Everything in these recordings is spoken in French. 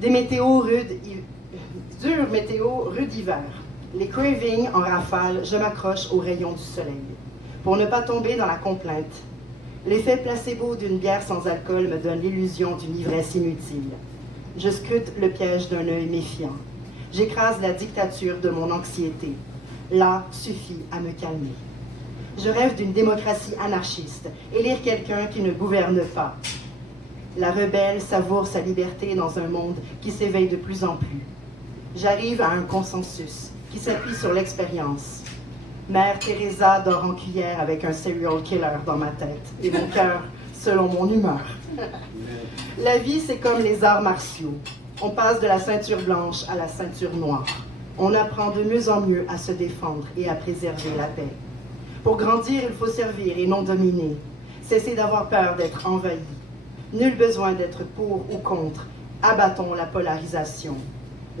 Des météos rudes, dures météos rudes hiver. Les cravings en rafale, je m'accroche aux rayons du soleil, pour ne pas tomber dans la complainte. L'effet placebo d'une bière sans alcool me donne l'illusion d'une ivresse inutile. Je scrute le piège d'un œil méfiant. J'écrase la dictature de mon anxiété. Là suffit à me calmer. Je rêve d'une démocratie anarchiste, élire quelqu'un qui ne gouverne pas. La rebelle savoure sa liberté dans un monde qui s'éveille de plus en plus. J'arrive à un consensus qui s'appuie sur l'expérience. Mère Teresa dort en cuillère avec un serial killer dans ma tête et mon cœur selon mon humeur. La vie, c'est comme les arts martiaux. On passe de la ceinture blanche à la ceinture noire. On apprend de mieux en mieux à se défendre et à préserver la paix. Pour grandir, il faut servir et non dominer. Cesser d'avoir peur d'être envahi. Nul besoin d'être pour ou contre. Abattons la polarisation.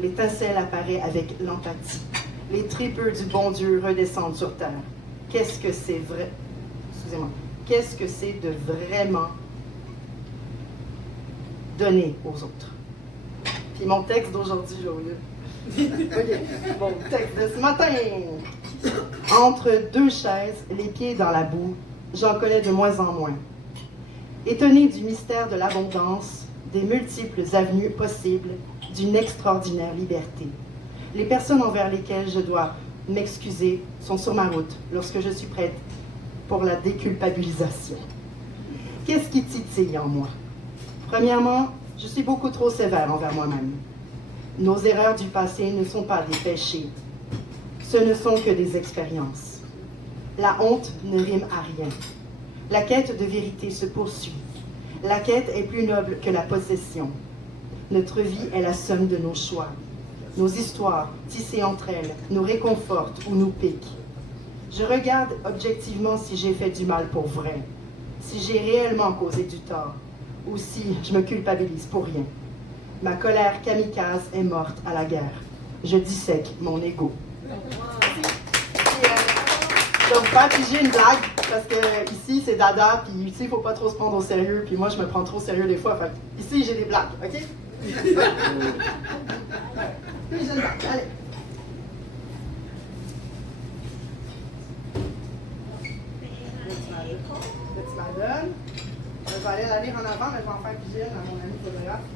L'étincelle apparaît avec l'empathie. Les tripes du bon Dieu redescendent sur terre. Qu'est-ce que c'est vrai? Excusez-moi. Qu'est-ce que c'est de vraiment donner aux autres? Puis mon texte d'aujourd'hui, Joël. OK. Bon, texte de ce matin. Entre deux chaises, les pieds dans la boue, j'en connais de moins en moins. Étonné du mystère de l'abondance, des multiples avenues possibles, d'une extraordinaire liberté. Les personnes envers lesquelles je dois m'excuser sont sur ma route lorsque je suis prête pour la déculpabilisation. Qu'est-ce qui titille en moi? Premièrement, je suis beaucoup trop sévère envers moi-même. Nos erreurs du passé ne sont pas des péchés. Ce ne sont que des expériences. La honte ne rime à rien. La quête de vérité se poursuit. La quête est plus noble que la possession. Notre vie est la somme de nos choix. Nos histoires, tissées entre elles, nous réconfortent ou nous piquent. Je regarde objectivement si j'ai fait du mal pour vrai, si j'ai réellement causé du tort, ou si je me culpabilise pour rien. Ma colère kamikaze est morte à la guerre. Je dissèque mon ego. Je vais vous faire piger une blague, parce que ici c'est dada, puis ici il ne faut pas trop se prendre au sérieux, puis moi je me prends trop au sérieux des fois. Fait ici j'ai des blagues, ok? Pige une blague, allez. Tu la donnes. Je vais aller la lire en avant, mais je vais en faire piger une à mon ami photographe.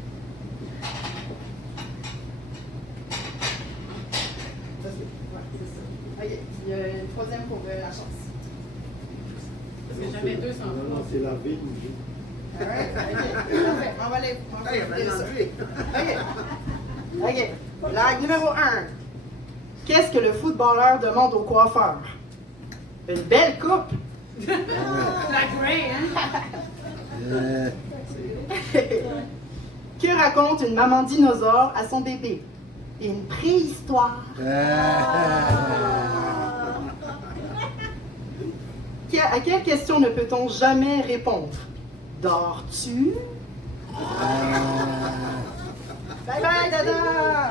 OK, il y a une troisième pour la chance. Parce que jamais deux sans Non, c'est la vie. Alright, OK, parfait. On va aller ça. OK, blague numéro 1. Qu'est-ce que le footballeur demande au coiffeur? Une belle coupe. La grain, hein? Que raconte une maman dinosaure à son bébé? Une préhistoire. À quelle question ne peut-on jamais répondre? Dors-tu? Bye bye, Dada!